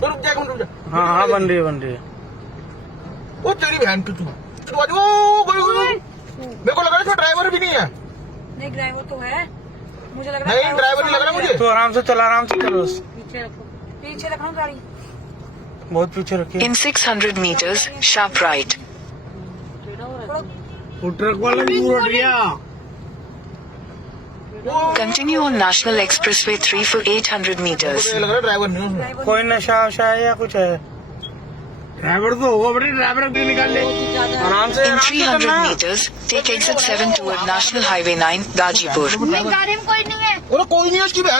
तो रुक जा एक मिनट, रुक जा। हाँ हाँ बन रही है। वो तेरी बहन की तू मेरे को लग रहा है ड्राइवर भी नहीं है। नहीं ड्राइवर तो है, मुझे लग रहा है नहीं ड्राइवर नहीं लग रहा मुझे। तो आराम से चला, आराम से चलो। पीछे रखो, पीछे रखना गाड़ी। बहुत पीछे रखिए। In 600 meters, sharp right. वो ट्रक वाला भी पूरा हट गया। Continue on National Expressway 3 for 800 meters. मुझे लग रहा है ड्राइवर नहीं है उसमें। कोई नशा वशा है या कुछ है? ड्राइवर तो होगा बेटे, ड्राइवर भी निकाल ले। आराम से In 300 meters, take exit 7 toward National Highway 9, Gajipur. गाड़ी में कोई नहीं है। कोई नहीं है उसकी बहन।